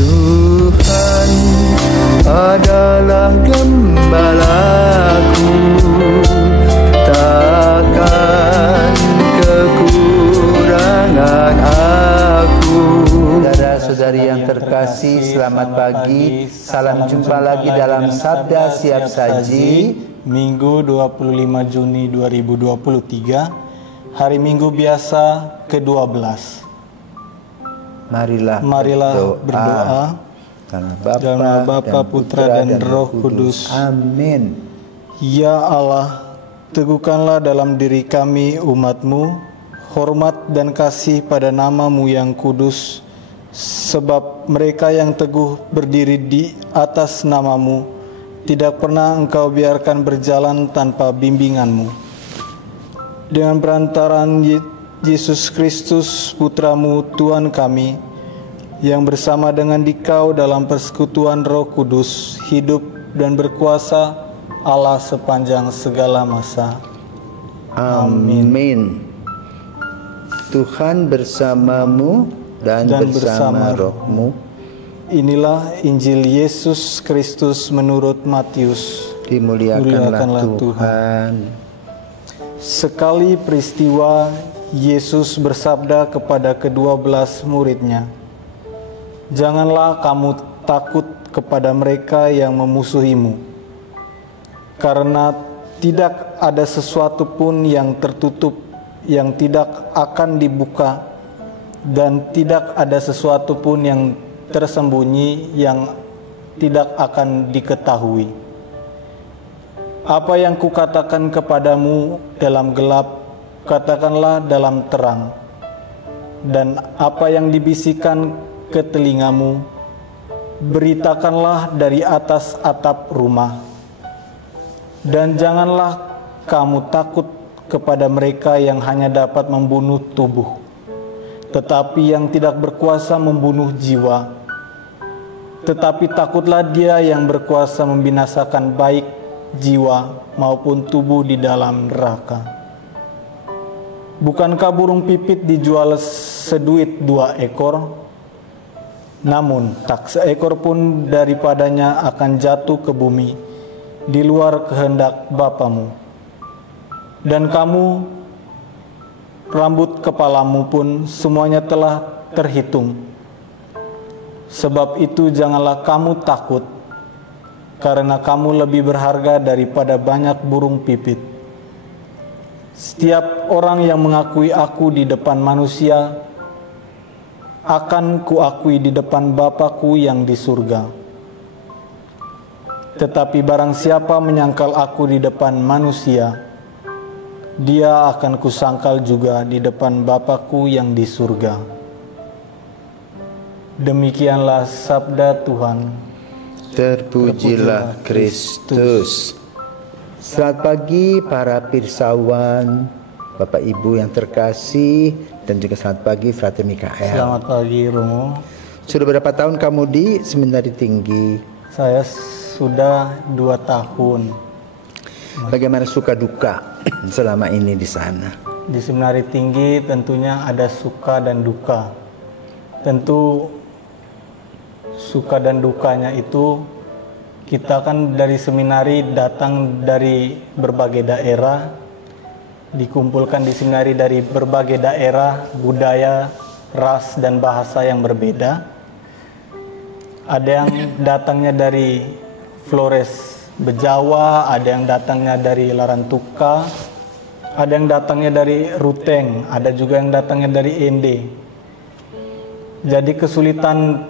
Tuhan adalah gembalaku, takkan kekurangan aku. Saudara-saudari yang terkasih, selamat pagi. Salam jumpa lagi dalam Sabda Siap Saji, Minggu 25 Juni 2023, hari Minggu biasa ke-12. Marilah berdoa. Dalam Bapa, Putra, dan Roh Kudus. Amin. Ya Allah, teguhkanlah dalam diri kami umat-Mu hormat dan kasih pada nama-Mu yang kudus, sebab mereka yang teguh berdiri di atas nama-Mu tidak pernah Engkau biarkan berjalan tanpa bimbingan-Mu. Dengan perantaraan Yesus Kristus, Putra-Mu, Tuhan kami, yang bersama dengan Dikau dalam persekutuan Roh Kudus, hidup dan berkuasa Allah sepanjang segala masa. Amin. Tuhan bersamamu dan bersama rohmu. Inilah Injil Yesus Kristus menurut Matius. Dimuliakanlah Tuhan. Sekali peristiwa, Yesus bersabda kepada ke-12 muridnya, "Janganlah kamu takut kepada mereka yang memusuhimu, karena tidak ada sesuatu pun yang tertutup yang tidak akan dibuka, dan tidak ada sesuatu pun yang tersembunyi yang tidak akan diketahui. Apa yang kukatakan kepadamu dalam gelap, katakanlah dalam terang, dan apa yang dibisikkan ke telingamu, beritakanlah dari atas atap rumah. Dan janganlah kamu takut kepada mereka yang hanya dapat membunuh tubuh, tetapi yang tidak berkuasa membunuh jiwa. Tetapi takutlah Dia yang berkuasa membinasakan baik jiwa maupun tubuh di dalam neraka. Bukankah burung pipit dijual seduit 2 ekor? Namun tak seekor pun daripadanya akan jatuh ke bumi di luar kehendak Bapamu. Dan kamu, rambut kepalamu pun semuanya telah terhitung. Sebab itu janganlah kamu takut, karena kamu lebih berharga daripada banyak burung pipit. Setiap orang yang mengakui aku di depan manusia, akan kuakui di depan Bapa-Ku yang di surga. Tetapi barang siapa menyangkal aku di depan manusia, dia akan kusangkal juga di depan Bapa-Ku yang di surga." Demikianlah sabda Tuhan. Terpujilah Kristus. Selamat pagi para pirsawan, Bapak Ibu yang terkasih, dan juga selamat pagi Frater Mikael. Selamat pagi Romo. Sudah berapa tahun kamu di Seminari Tinggi? Saya sudah 2 tahun. Bagaimana suka duka selama ini di sana? Di Seminari Tinggi tentunya ada suka dan duka. Tentu suka dan dukanya itu, kita kan dari seminari datang dari berbagai daerah, dikumpulkan di seminari dari berbagai daerah, budaya, ras, dan bahasa yang berbeda. Ada yang datangnya dari Flores Bejawa, ada yang datangnya dari Larantuka, ada yang datangnya dari Ruteng, ada juga yang datangnya dari Ende. Jadi kesulitan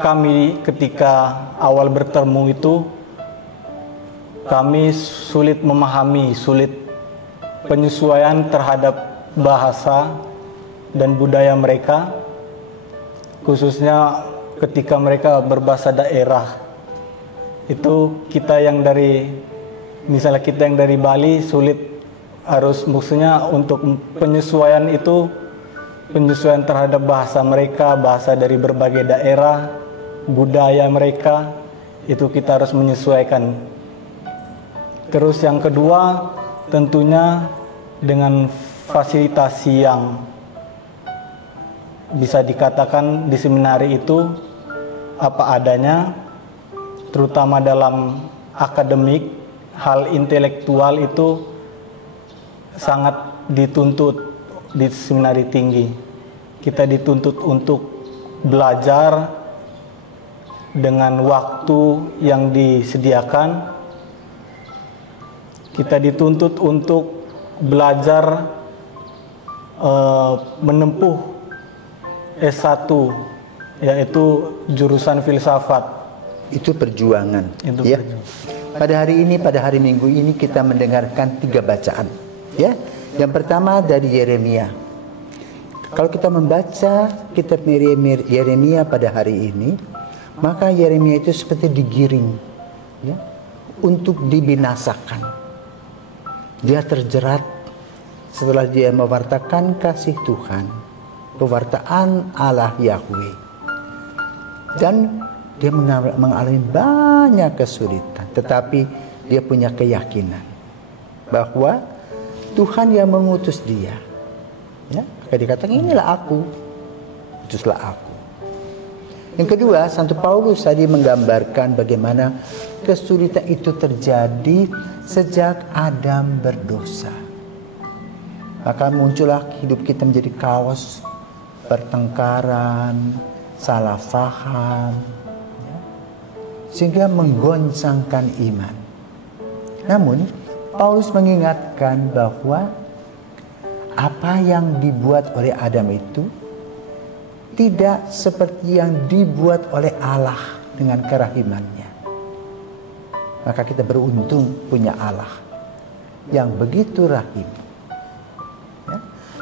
kami ketika awal bertemu itu, kami sulit memahami, sulit penyesuaian terhadap bahasa dan budaya mereka, khususnya ketika mereka berbahasa daerah. Itu kita yang dari, misalnya kita yang dari Bali, sulit, harus maksudnya untuk penyesuaian itu, penyesuaian terhadap bahasa mereka, bahasa dari berbagai daerah, budaya mereka, itu kita harus menyesuaikan. Terus yang kedua, tentunya dengan fasilitasi yang bisa dikatakan di seminari itu apa adanya, terutama dalam akademik, hal intelektual itu sangat dituntut di seminari tinggi. Kita dituntut untuk belajar dengan waktu yang disediakan. Kita dituntut untuk belajar menempuh S1, yaitu jurusan filsafat. Itu perjuangan. Itu Ya. perjuangan. Pada hari ini, pada hari Minggu ini kita mendengarkan 3 bacaan. Ya. Yang pertama dari Yeremia. Kalau kita membaca kitab Yeremia pada hari ini, maka Yeremia itu seperti digiring, ya, untuk dibinasakan. Dia terjerat setelah dia mewartakan kasih Tuhan, pewartaan Allah Yahweh, dan dia mengalami banyak kesulitan, tetapi dia punya keyakinan bahwa Tuhan yang mengutus dia. Ya, maka dikatakan inilah aku, utuslah aku. Yang kedua, Santo Paulus tadi menggambarkan bagaimana kesulitan itu terjadi sejak Adam berdosa. Maka muncullah hidup kita menjadi kaos, pertengkaran, salah faham, ya, sehingga menggoncangkan iman. Namun Paulus mengingatkan bahwa apa yang dibuat oleh Adam itu tidak seperti yang dibuat oleh Allah dengan kerahimannya. Maka kita beruntung punya Allah yang begitu rahim.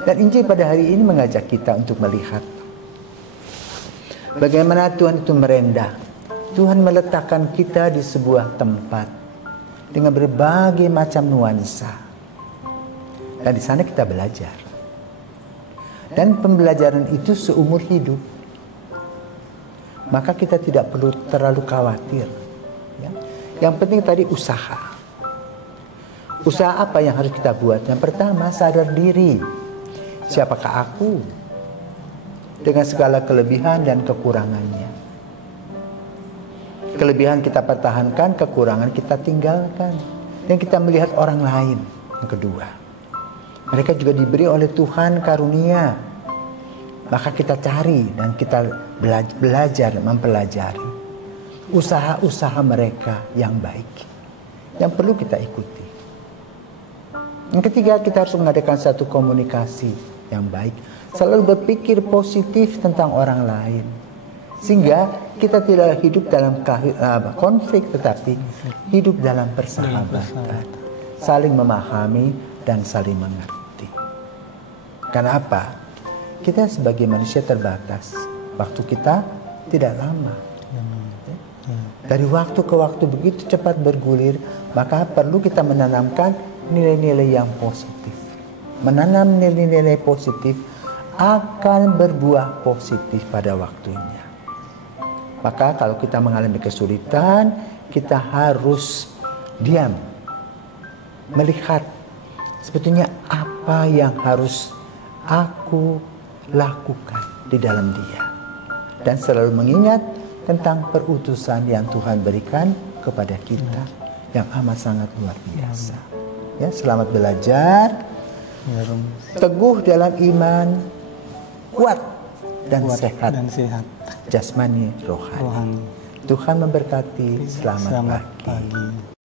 Dan Injil pada hari ini mengajak kita untuk melihat bagaimana Tuhan itu merendah. Tuhan meletakkan kita di sebuah tempat dengan berbagai macam nuansa. Dan di sana kita belajar. Dan pembelajaran itu seumur hidup. Maka kita tidak perlu terlalu khawatir. Ya. Yang penting tadi usaha. Usaha apa yang harus kita buat? Yang pertama, sadar diri. Siapakah aku? Dengan segala kelebihan dan kekurangannya. Kelebihan kita pertahankan, kekurangan kita tinggalkan. Dan kita melihat orang lain. Yang kedua, mereka juga diberi oleh Tuhan karunia. Maka kita cari dan kita belajar, mempelajari usaha-usaha mereka yang baik, yang perlu kita ikuti. Yang ketiga, kita harus mengadakan satu komunikasi yang baik. Selalu berpikir positif tentang orang lain. Sehingga kita tidak hidup dalam konflik, tetapi hidup dalam persahabatan. Saling memahami dan saling mengerti. Karena apa? Kita sebagai manusia terbatas. Waktu kita tidak lama. Dari waktu ke waktu begitu cepat bergulir, maka perlu kita menanamkan nilai-nilai yang positif. Menanam nilai-nilai positif akan berbuah positif pada waktunya. Maka kalau kita mengalami kesulitan, kita harus diam, melihat sebetulnya apa yang harus aku lakukan di dalam dia, dan selalu mengingat tentang perutusan yang Tuhan berikan kepada kita yang amat sangat luar biasa. Ya, selamat belajar, teguh dalam iman, kuat dan sehat, jasmani rohani. Tuhan memberkati. Selamat pagi.